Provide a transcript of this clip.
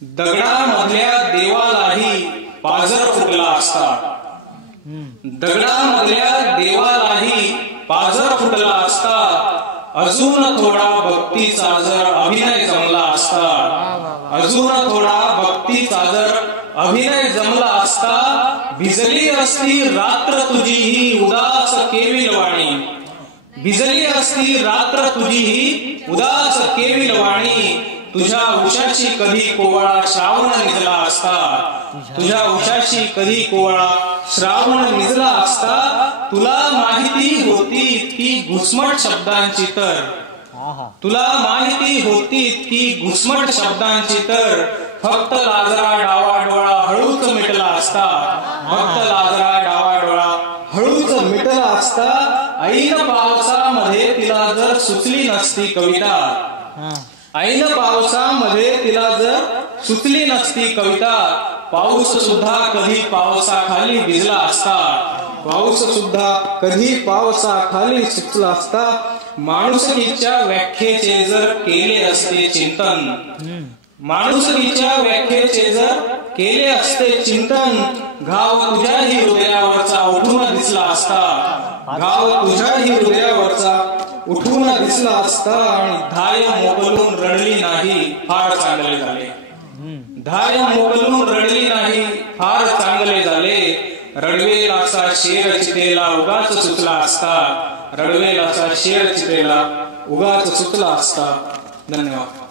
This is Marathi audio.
दगडामधल्या देवालाही पाझर फुटला असता, दगडामधल्या देवालाही पाझर फुटला असता, अजून थोडा भक्तीचा जर अभिनय जमला असता, अजून थोडा भक्तीचा जर अभिनय जमला असता, भिजली असती रात्र तुझीही उदास केविलवाणी, भिजली असती रात्र तुझीही उदास केविलवाणी, तुझ्या उशाशी कधी कोवळा श्रावण निजला असता, तुझ्या उशाशी कधी कोवळा श्रावण निजला असता, तुला माहिती होती इतकी घुसमट शब्दांची तर, तुला माहिती होती इतकी घुसमट शब्दांची तर, फक्त लाजरा डावा डोळा हळूच मिटला असता, फक्त लाजरा डावा डोळा हळूच मिटला असता, ऐन पावसामध्ये तिला जर सुचली नसती कविता, ऐन पावसामध्ये तिला जर सुचली नसती कविता, पाऊस सुद्धा कधी पावसाखाली भिजला असता, पाऊस सुद्धा कधी पावसाखाली सुचला असता, माणुसकीच्या व्याख्येचे जर केले असते चिंतन, माणुसकीच्या व्याख्येचे जर केले असते चिंतन, घाव तुझ्याही हृदयावरचा उठून दिसला असता, घाव तुझ्याही हृदयावरचा उठून दिसला असता, आणि धाय मोकलून रडली नाही फार चांगले झाले, धाय मोकलून रडली नाही फार चांगले झाले, रडवेल असा शेर चितेला उगाच सुचला असता, रडवेल असा शेर चितेला उगाच सुचला असता. धन्यवाद.